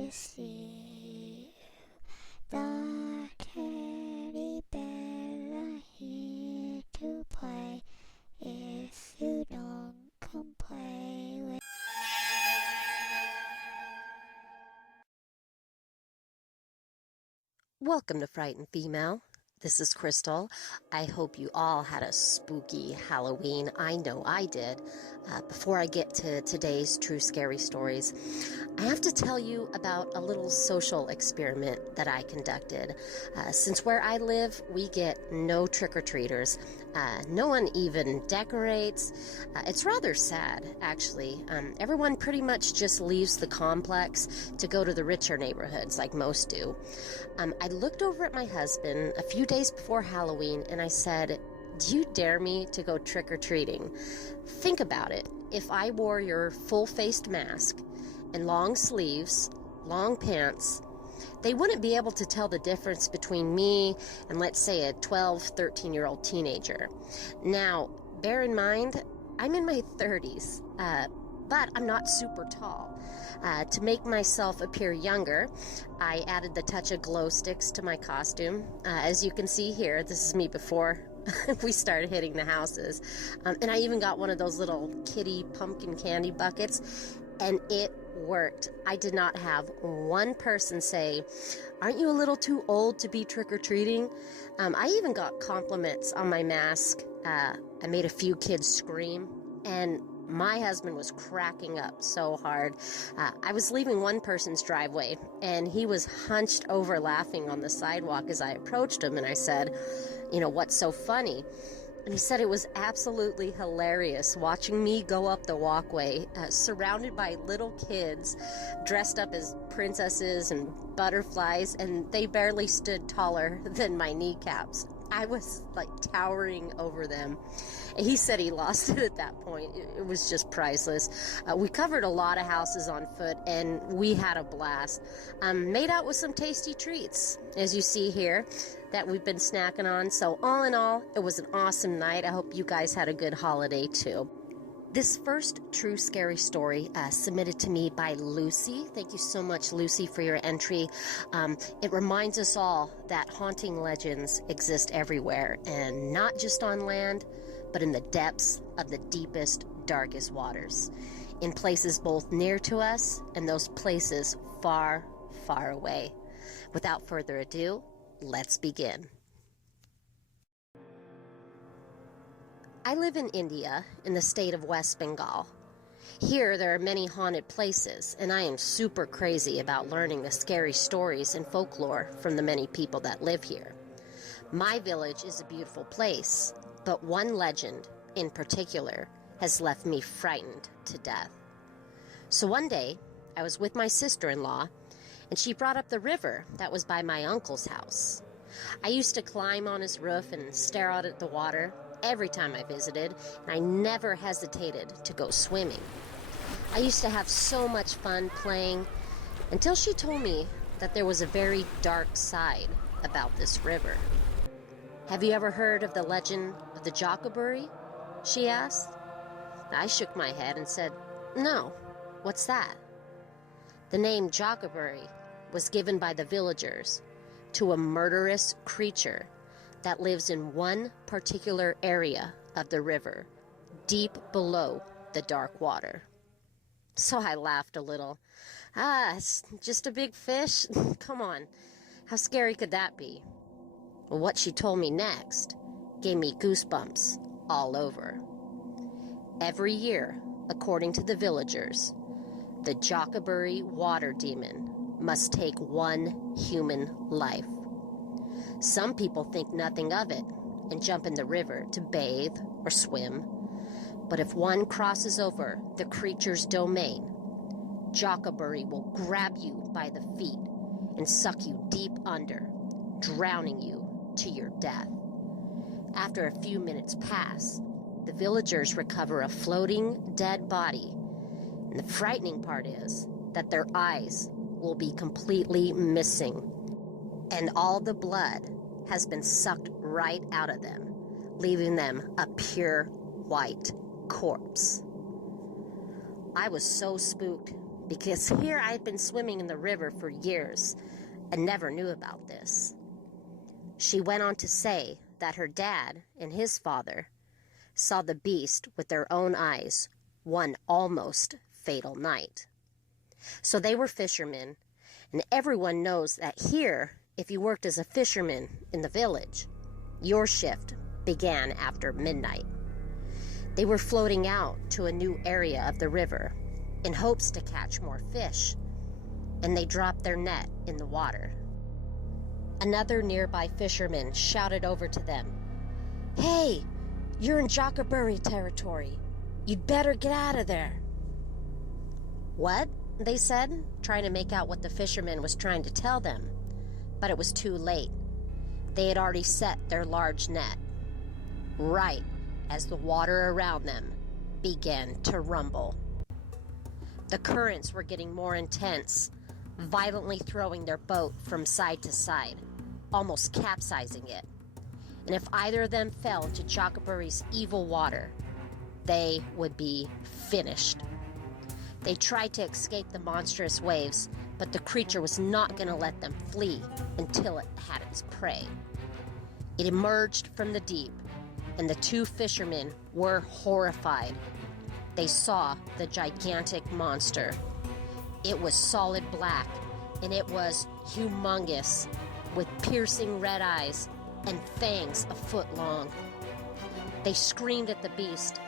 to see the teddy bear are here to play. If you don't come play with. Welcome to Frightened Female. This is Crystal. I hope you all had a spooky Halloween. I know I did. Before I get to today's true scary stories, I have to tell you about a little social experiment that I conducted. Since where I live, we get no trick-or-treaters. No one even decorates. It's rather sad, actually. Everyone pretty much just leaves the complex to go to the richer neighborhoods like most do. I looked over at my husband a few days before Halloween and I said, "Do you dare me to go trick-or-treating? Think about it. If I wore your full-faced mask and long sleeves, long pants, they wouldn't be able to tell the difference between me and, let's say, a 12, 13-year-old teenager. Now, bear in mind, I'm in my 30s, but I'm not super tall. To make myself appear younger, I added the touch of glow sticks to my costume. As you can see here, this is me before we started hitting the houses. And I even got one of those little kitty pumpkin candy buckets, and it worked. I did not have one person say, "Aren't you a little too old to be trick-or-treating?" I even got compliments on my mask. I made a few kids scream, and my husband was cracking up so hard. I was leaving one person's driveway, and he was hunched over laughing on the sidewalk as I approached him, and I said, "What's so funny?" And he said it was absolutely hilarious watching me go up the walkway, surrounded by little kids dressed up as princesses and butterflies, and they barely stood taller than my kneecaps. I was like towering over them. And he said he lost it at that point. It was just priceless. We covered a lot of houses on foot, and we had a blast. Made out with some tasty treats, as you see here, that we've been snacking on. So all in all, it was an awesome night. I hope you guys had a good holiday too. This first true scary story submitted to me by Lucy. Thank you so much, Lucy, for your entry. It reminds us all that haunting legends exist everywhere, and not just on land, but in the depths of the deepest, darkest waters, in places both near to us and those places far, far away. Without further ado, let's begin. I live in India, in the state of West Bengal. Here, there are many haunted places, and I am super crazy about learning the scary stories and folklore from the many people that live here. My village is a beautiful place, but one legend, in particular, has left me frightened to death. So one day, I was with my sister-in-law, and she brought up the river that was by my uncle's house. I used to climb on his roof and stare out at the water every time I visited, and I never hesitated to go swimming. I used to have so much fun playing until she told me that there was a very dark side about this river. "Have you ever heard of the legend of the Jokaburi?" she asked. I shook my head and said, "No, what's that?" The name Jokaburi was given by the villagers to a murderous creature that lives in one particular area of the river, deep below the dark water. So I laughed a little. It's just a big fish? Come on, how scary could that be? Well, what she told me next gave me goosebumps all over. Every year, according to the villagers, the Jokaburi water demon must take one human life. Some people think nothing of it and jump in the river to bathe or swim. But if one crosses over the creature's domain, Jokaburi will grab you by the feet and suck you deep under, drowning you to your death. After a few minutes pass, the villagers recover a floating dead body. And the frightening part is that their eyes will be completely missing, and all the blood has been sucked right out of them, leaving them a pure white corpse. I was so spooked because here I'd been swimming in the river for years and never knew about this. She went on to say that her dad and his father saw the beast with their own eyes one almost fatal night. So they were fishermen, and everyone knows that here, if you worked as a fisherman in the village, your shift began after midnight. They were floating out to a new area of the river in hopes to catch more fish, and they dropped their net in the water. Another nearby fisherman shouted over to them, "Hey, you're in Jokaburi territory. You'd better get out of there." "What?" they said, trying to make out what the fisherman was trying to tell them. But it was too late. They had already set their large net, right as the water around them began to rumble. The currents were getting more intense, violently throwing their boat from side to side, almost capsizing it. And if either of them fell into Jokaburi's evil water, they would be finished. They tried to escape the monstrous waves, but the creature was not going to let them flee until it had its prey. It emerged from the deep, and the two fishermen were horrified. They saw the gigantic monster. It was solid black, and it was humongous, with piercing red eyes and fangs a foot long. They screamed at the beast,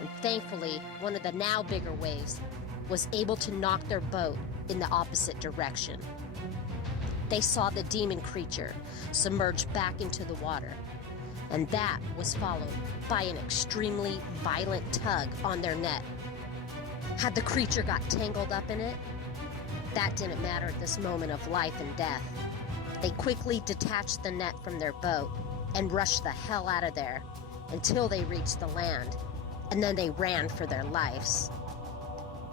and thankfully, one of the now bigger waves was able to knock their boat in the opposite direction. They saw the demon creature submerge back into the water, and that was followed by an extremely violent tug on their net. Had the creature got tangled up in it? That didn't matter at this moment of life and death. They quickly detached the net from their boat and rushed the hell out of there until they reached the land, and then they ran for their lives.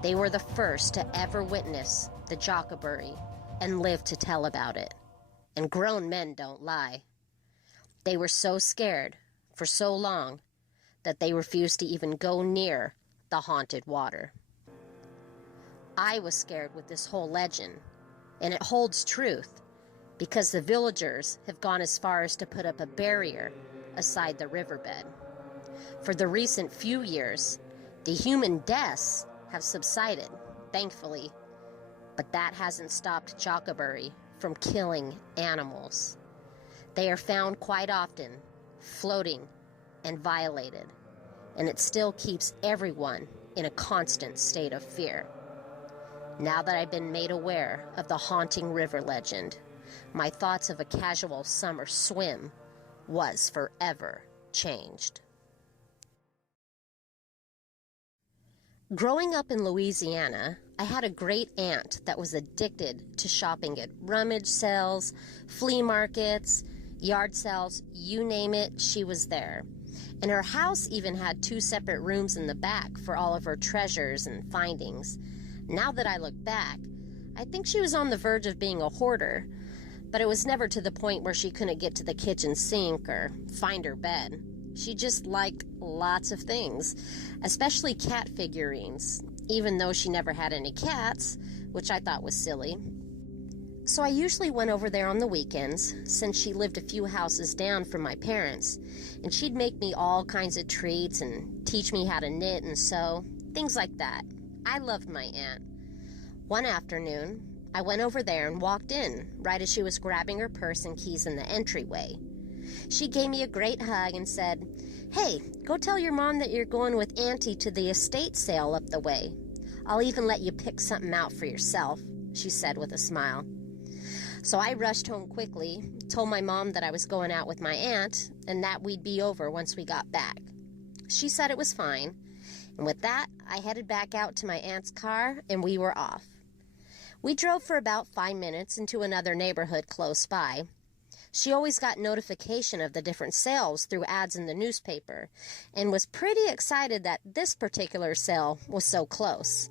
They were the first to ever witness the Jokaburi and live to tell about it. And grown men don't lie. They were so scared for so long that they refused to even go near the haunted water. I was scared with this whole legend, and it holds truth because the villagers have gone as far as to put up a barrier aside the riverbed. For the recent few years, the human deaths have subsided, thankfully, but that hasn't stopped Jokaburi from killing animals. They are found quite often, floating and violated, and it still keeps everyone in a constant state of fear. Now that I've been made aware of the haunting river legend, my thoughts of a casual summer swim was forever changed. Growing up in Louisiana, I had a great aunt that was addicted to shopping at rummage sales, flea markets, yard sales, you name it, she was there. And her house even had 2 separate rooms in the back for all of her treasures and findings. Now that I look back, I think she was on the verge of being a hoarder, but it was never to the point where she couldn't get to the kitchen sink or find her bed. She just liked lots of things, especially cat figurines, even though she never had any cats, which I thought was silly. So I usually went over there on the weekends, since she lived a few houses down from my parents, and she'd make me all kinds of treats and teach me how to knit and sew, things like that. I loved my aunt. One afternoon, I went over there and walked in right as she was grabbing her purse and keys in the entryway. She gave me a great hug and said, "Hey, go tell your mom that you're going with Auntie to the estate sale up the way. I'll even let you pick something out for yourself," she said with a smile. So I rushed home quickly, told my mom that I was going out with my aunt and that we'd be over once we got back. She said it was fine, and with that, I headed back out to my aunt's car and we were off. We drove for about 5 minutes into another neighborhood close by. She always got notification of the different sales through ads in the newspaper and was pretty excited that this particular sale was so close.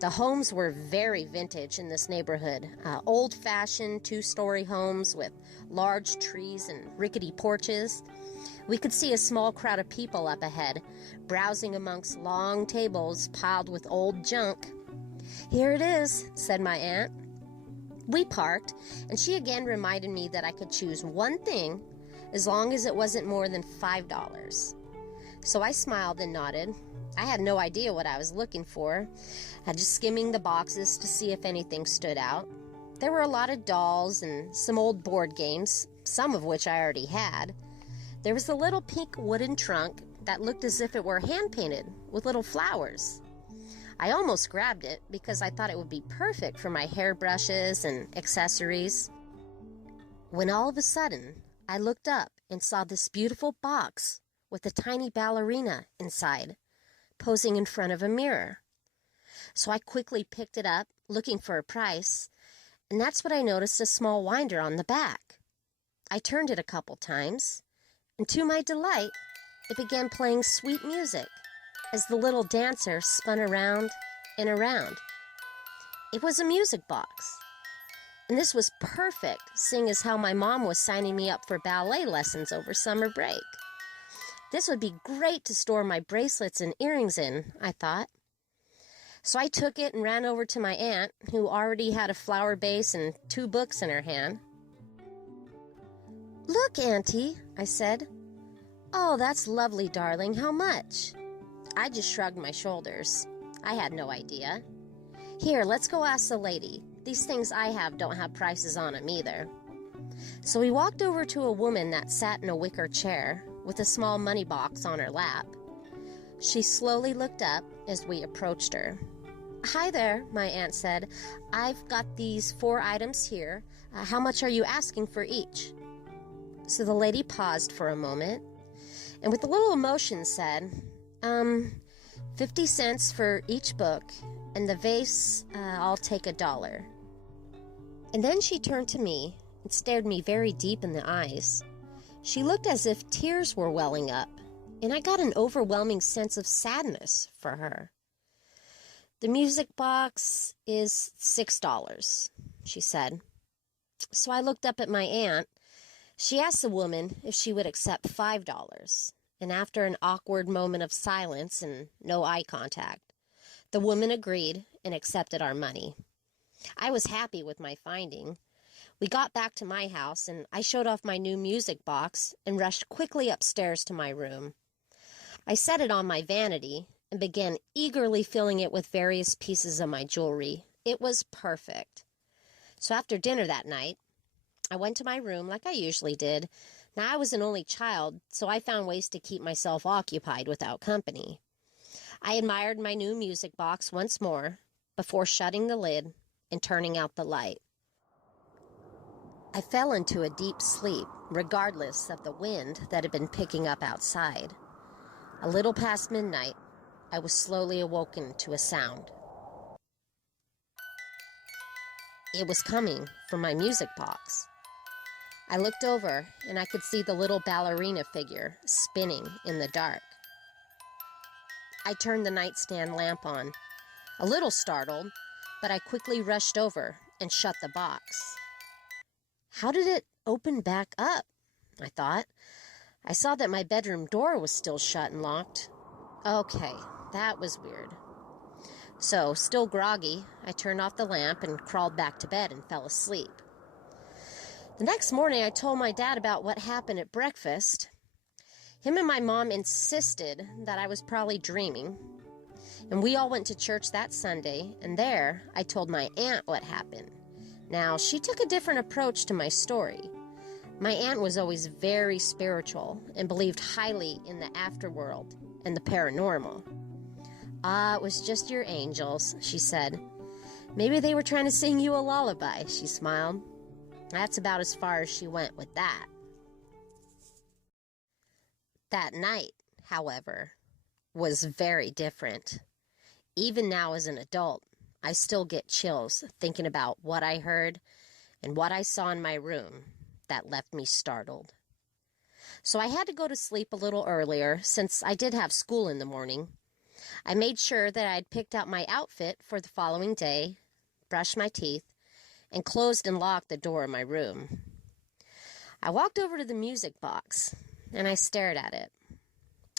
The homes were very vintage in this neighborhood, old-fashioned 2-story homes with large trees and rickety porches. We could see a small crowd of people up ahead, browsing amongst long tables piled with old junk. "Here it is," said my aunt. We parked, and she again reminded me that I could choose one thing as long as it wasn't more than $5. So I smiled and nodded. I had no idea what I was looking for. I was just skimming the boxes to see if anything stood out. There were a lot of dolls and some old board games, some of which I already had. There was a little pink wooden trunk that looked as if it were hand-painted with little flowers. I almost grabbed it because I thought it would be perfect for my hairbrushes and accessories. When all of a sudden, I looked up and saw this beautiful box with a tiny ballerina inside, posing in front of a mirror. So I quickly picked it up, looking for a price, and that's when I noticed a small winder on the back. I turned it a couple times, and to my delight, it began playing sweet music as the little dancer spun around and around. It was a music box, and this was perfect, seeing as how my mom was signing me up for ballet lessons over summer break. This would be great to store my bracelets and earrings in, I thought. So I took it and ran over to my aunt, who already had a flower vase and 2 books in her hand. "Look, Auntie," I said. "Oh, that's lovely, darling. How much?" I just shrugged my shoulders. I had no idea. "Here, let's go ask the lady. These things I have don't have prices on them either." So we walked over to a woman that sat in a wicker chair with a small money box on her lap. She slowly looked up as we approached her. "Hi there," my aunt said. "I've got these 4 items here. How much are you asking for each?" So the lady paused for a moment and with a little emotion said, 50 cents for each book, and the vase, I'll take $1. And then she turned to me and stared me very deep in the eyes. She looked as if tears were welling up, and I got an overwhelming sense of sadness for her. "The music box is $6, she said. So I looked up at my aunt. She asked the woman if she would accept $5, and after an awkward moment of silence and no eye contact, the woman agreed and accepted our money. I was happy with my finding. We got back to my house, and I showed off my new music box and rushed quickly upstairs to my room. I set it on my vanity and began eagerly filling it with various pieces of my jewelry. It was perfect. So after dinner that night, I went to my room like I usually did. Now, I was an only child, so I found ways to keep myself occupied without company. I admired my new music box once more before shutting the lid and turning out the light. I fell into a deep sleep, regardless of the wind that had been picking up outside. A little past midnight, I was slowly awoken to a sound. It was coming from my music box. I looked over, and I could see the little ballerina figure spinning in the dark. I turned the nightstand lamp on, a little startled, but I quickly rushed over and shut the box. How did it open back up? I thought. I saw that my bedroom door was still shut and locked. Okay, that was weird. So, still groggy, I turned off the lamp and crawled back to bed and fell asleep. The next morning, I told my dad about what happened at breakfast. Him and my mom insisted that I was probably dreaming, and we all went to church that Sunday, and there I told my aunt what happened. Now, she took a different approach to my story. My aunt was always very spiritual and believed highly in the afterworld and the paranormal. It was just your angels, she said. Maybe they were trying to sing you a lullaby, she smiled. That's about as far as she went with that. That night, however, was very different. Even now as an adult, I still get chills thinking about what I heard and what I saw in my room that left me startled. So I had to go to sleep a little earlier since I did have school in the morning. I made sure that I had picked out my outfit for the following day, brushed my teeth, and closed and locked the door of my room. I walked over to the music box, and I stared at it.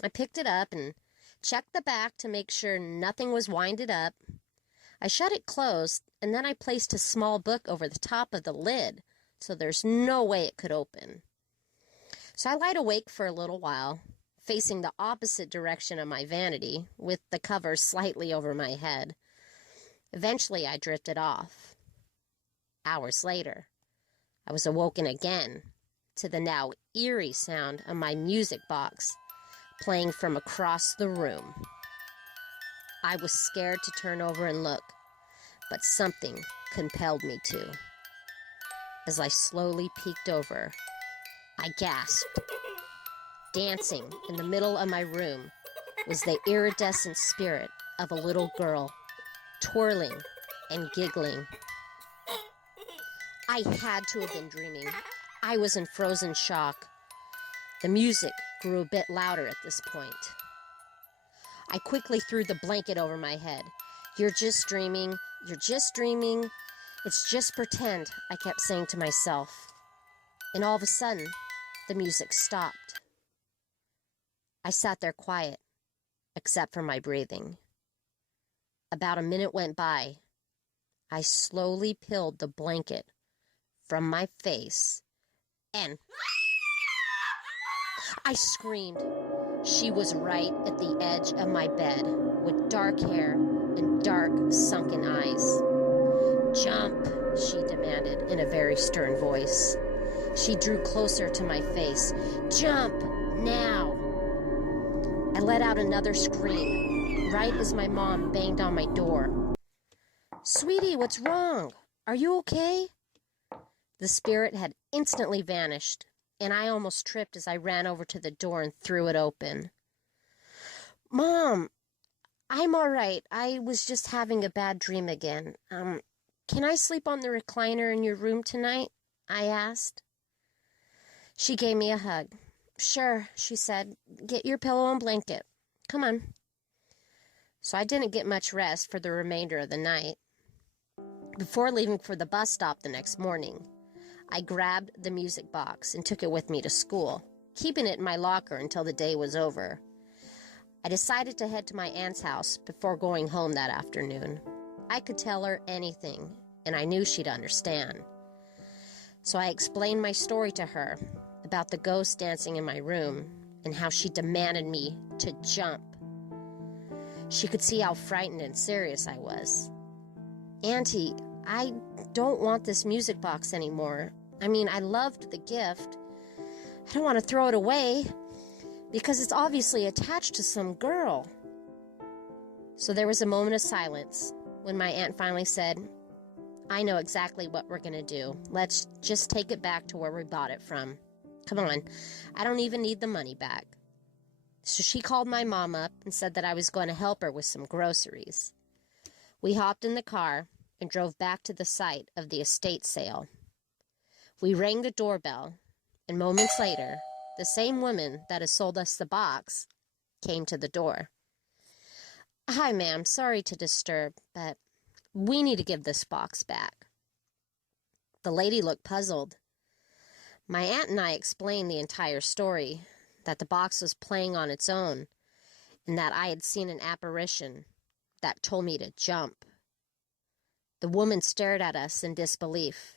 I picked it up and checked the back to make sure nothing was winded up. I shut it closed, and then I placed a small book over the top of the lid, so there's no way it could open. So I lied awake for a little while, facing the opposite direction of my vanity, with the cover slightly over my head. Eventually, I drifted off. Hours later, I was awoken again to the now eerie sound of my music box playing from across the room. I was scared to turn over and look, but something compelled me to. As I slowly peeked over, I gasped. Dancing in the middle of my room was the iridescent spirit of a little girl, twirling and giggling. I had to have been dreaming. I was in frozen shock. The music grew a bit louder at this point. I quickly threw the blanket over my head. "You're just dreaming. You're just dreaming. It's just pretend," I kept saying to myself. And all of a sudden, the music stopped. I sat there quiet, except for my breathing. About a minute went by. I slowly peeled the blanket from my face, and I screamed. She was right at the edge of my bed, with dark hair and dark, sunken eyes. "Jump," she demanded in a very stern voice. She drew closer to my face. "Jump, now." I let out another scream, right as my mom banged on my door. "Sweetie, what's wrong? Are you okay?" The spirit had instantly vanished, and I almost tripped as I ran over to the door and threw it open. "Mom, I'm all right. I was just having a bad dream again. Can I sleep on the recliner in your room tonight?" I asked. She gave me a hug. "Sure," she said. "Get your pillow and blanket. Come on." So I didn't get much rest for the remainder of the night. Before leaving for the bus stop the next morning, I grabbed the music box and took it with me to school, keeping it in my locker until the day was over. I decided to head to my aunt's house before going home that afternoon. I could tell her anything, and I knew she'd understand. So I explained my story to her about the ghost dancing in my room and how she demanded me to jump. She could see how frightened and serious I was. "Auntie, I don't want this music box anymore. I mean, I loved the gift. I don't want to throw it away because it's obviously attached to some girl." So there was a moment of silence when my aunt finally said, "I know exactly what we're going to do. Let's just take it back to where we bought it from. Come on, I don't even need the money back." So she called my mom up and said that I was going to help her with some groceries. We hopped in the car and drove back to the site of the estate sale. We rang the doorbell, and moments later, the same woman that had sold us the box came to the door. "Hi, ma'am. Sorry to disturb, but we need to give this box back." The lady looked puzzled. My aunt and I explained the entire story, that the box was playing on its own, and that I had seen an apparition that told me to jump. The woman stared at us in disbelief,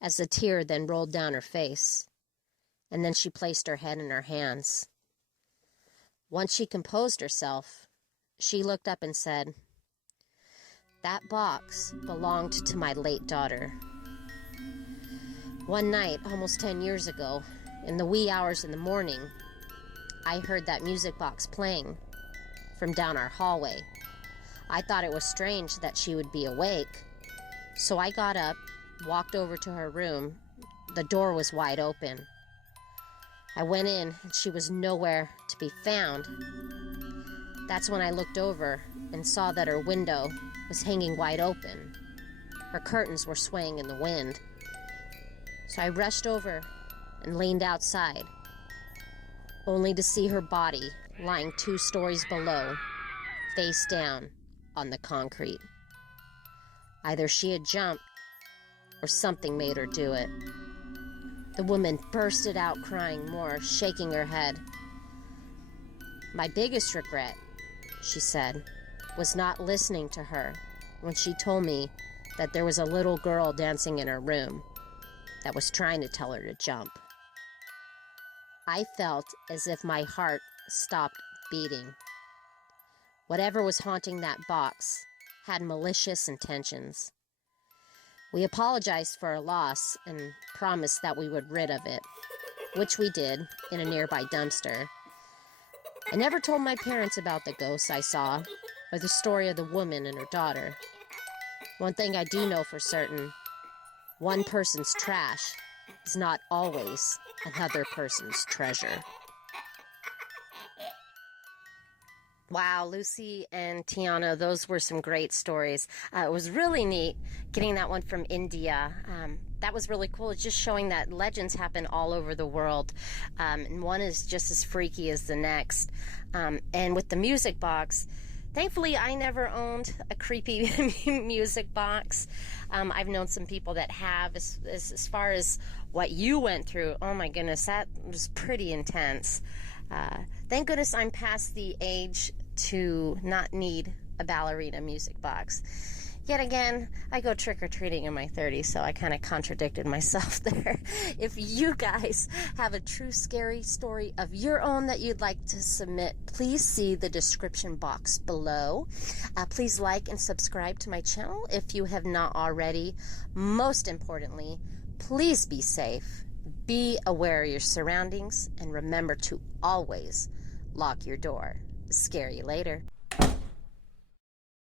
as a tear then rolled down her face, and then she placed her head in her hands. Once she composed herself, she looked up and said, "That box belonged to my late daughter. One night, almost 10 years ago, in the wee hours in the morning, I heard that music box playing from down our hallway. I thought it was strange that she would be awake, so I got up, walked over to her room. The door was wide open. I went in, and she was nowhere to be found. That's when I looked over and saw that her window was hanging wide open. Her curtains were swaying in the wind. So I rushed over and leaned outside, only to see her body lying 2 stories below, face down on the concrete. Either she had jumped or something made her do it." The woman bursted out crying more, shaking her head. "My biggest regret," she said, "was not listening to her when she told me that there was a little girl dancing in her room that was trying to tell her to jump. I felt as if my heart stopped beating. Whatever was haunting that box had malicious intentions. We apologized for our loss and promised that we would rid of it, which we did in a nearby dumpster. I never told my parents about the ghosts I saw or the story of the woman and her daughter. One thing I do know for certain, one person's trash is not always another person's treasure. Wow, Lucy and Tiana, those were some great stories. It was really neat getting that one from India. That was really cool. It's just showing that legends happen all over the world. And one is just as freaky as the next. And with the music box, thankfully, I never owned a creepy music box. I've known some people that have. As far as what you went through, oh my goodness, that was pretty intense. Thank goodness I'm past the age to not need a ballerina music box. Yet again, I go trick-or-treating in my 30s, so I kind of contradicted myself there. If you guys have a true scary story of your own that you'd like to submit, please see the description box below. Please like and subscribe to my channel if you have not already. Most importantly, please be safe, be aware of your surroundings, and remember to always lock your door. Scare you later.